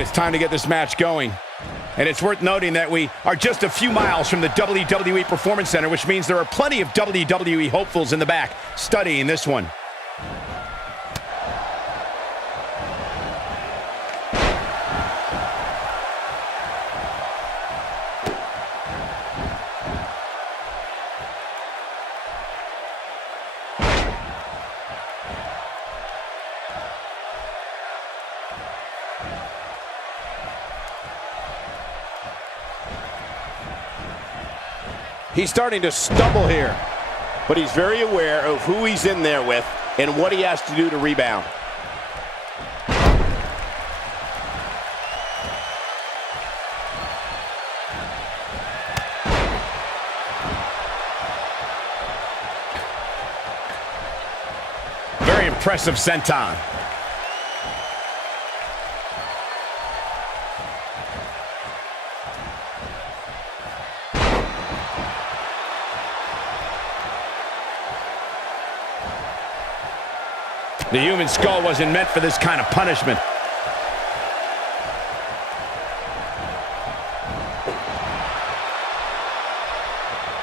right, it's time to get this match going. And it's worth noting that we are just a few miles from the WWE Performance Center, which means there are plenty of WWE hopefuls in the back studying this one. He's starting to stumble here, but he's very aware of who he's in there with and what he has to do to rebound. Very impressive senton. The human skull wasn't meant for this kind of punishment.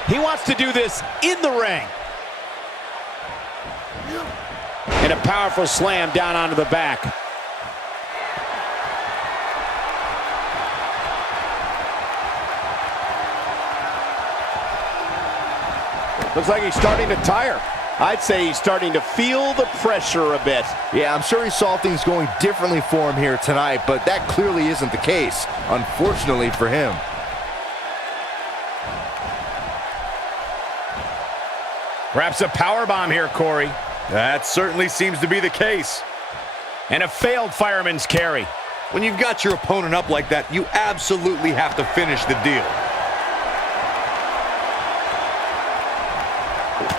He wants to do this in the ring. And a powerful slam down onto the back. Looks like he's starting to tire. I'd say he's starting to feel the pressure a bit. Yeah, I'm sure he saw things going differently for him here tonight, but that clearly isn't the case, unfortunately for him. Perhaps a powerbomb here, Corey. That certainly seems to be the case. And a failed fireman's carry. When you've got your opponent up like that, you absolutely have to finish the deal.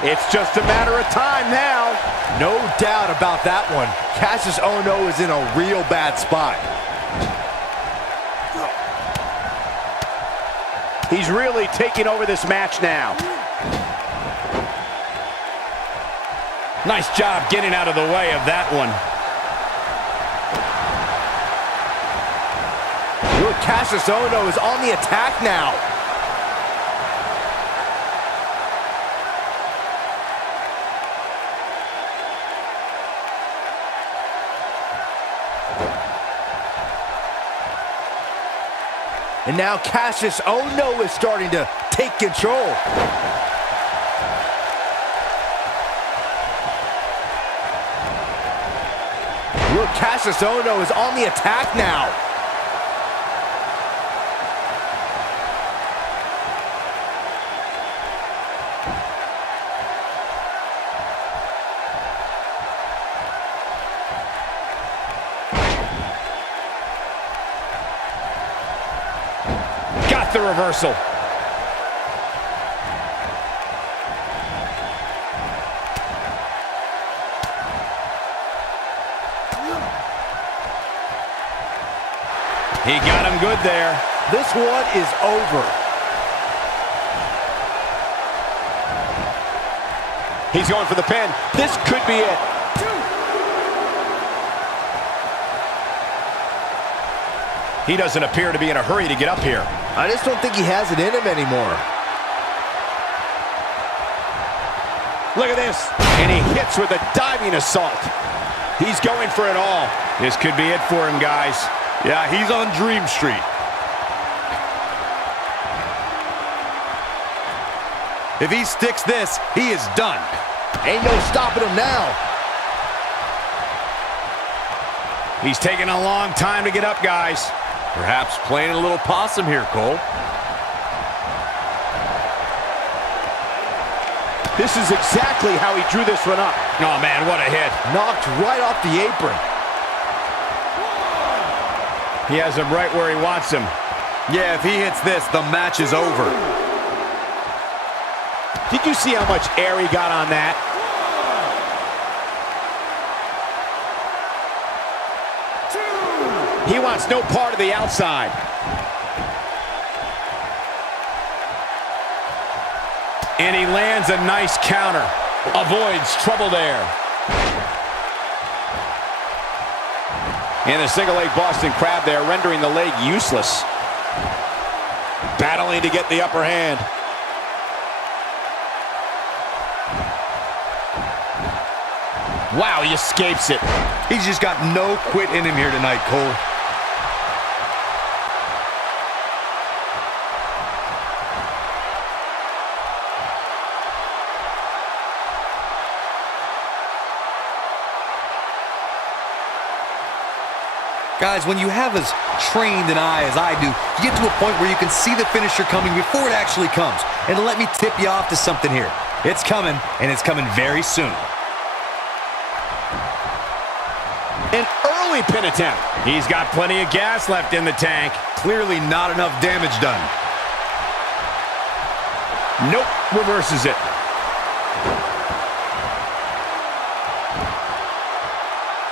It's just a matter of time now. No doubt about that one. Kassius OhNo is in a real bad spot. He's really taking over this match now. Nice job getting out of the way of that one. Look, Kassius OhNo is on the attack now. And now Kassius OhNo is starting to take control. Look, Kassius OhNo is on the attack now. The reversal. He got him good there. This one is over. He's going for the pin. This could be it. He doesn't appear to be in a hurry to get up here. I just don't think he has it in him anymore. Look at this. And he hits with a diving assault. He's going for it all. This could be it for him, guys. Yeah, he's on Dream Street. If he sticks this, he is done. Ain't no stopping him now. He's taking a long time to get up, guys. Perhaps playing a little possum here, Cole. This is exactly how he drew this one up. Oh, man, what a hit. Knocked right off the apron. He has him right where he wants him. Yeah, if he hits this, the match is over. Did you see how much air he got on that? He wants no part of the outside. And he lands a nice counter. Avoids trouble there. And the single leg Boston Crab there, rendering the leg useless. Battling to get the upper hand. Wow, he escapes it. He's just got no quit in him here tonight, Cole. Guys, when you have as trained an eye as I do, you get to a point where you can see the finisher coming before it actually comes. And let me tip you off to something here. It's coming, and it's coming very soon. An early pin attempt. He's got plenty of gas left in the tank. Clearly not enough damage done. Nope, reverses it.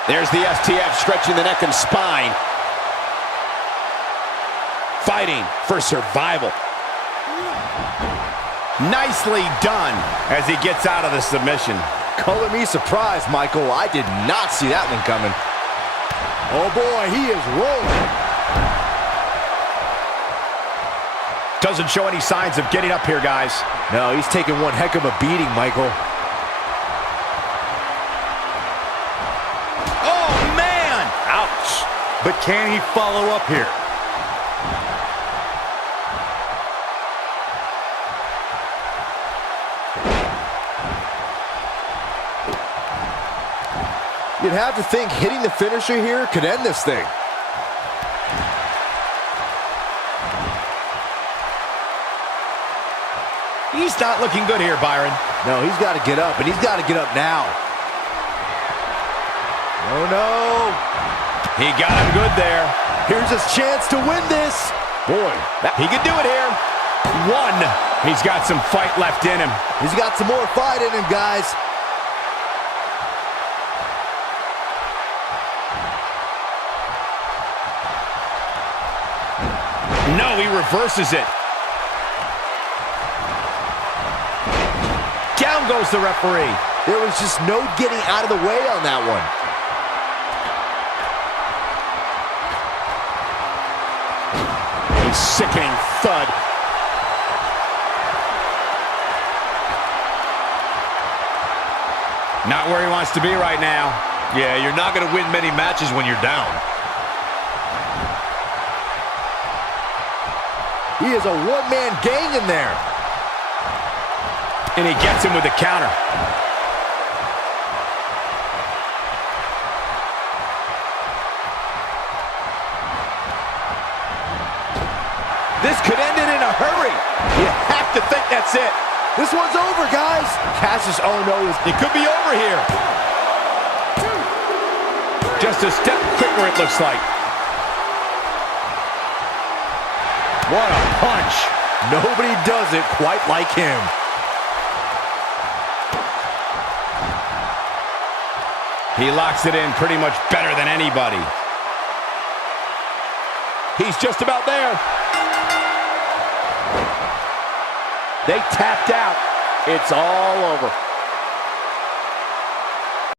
There's the STF stretching the neck and spine. Fighting for survival. Nicely done as he gets out of the submission. Color me surprised, Michael. I did not see that one coming. Oh boy, he is rolling. Doesn't show any signs of getting up here, guys. No, he's taking one heck of a beating, Michael. Oh, man! Ouch! But can he follow up here? You'd have to think hitting the finisher here could end this thing. He's not looking good here, Byron. No, he's got to get up, and he's got to get up now. Oh, no. He got him good there. Here's his chance to win this. Boy, he could do it here. One. He's got some fight left in him. He's got some more fight in him, guys. No, he reverses it. Down goes the referee. There was just no getting out of the way on that one. A sickening thud. Not where he wants to be right now. Yeah, you're not going to win many matches when you're down. He is a one-man gang in there. And he gets him with a counter. This could end it in a hurry. You have to think that's it. This one's over, guys. Kassius OhNo is... It could be over here. Just a step quicker, it looks like. What a punch. Nobody does it quite like him. He locks it in pretty much better than anybody. He's just about there. They tapped out. It's all over.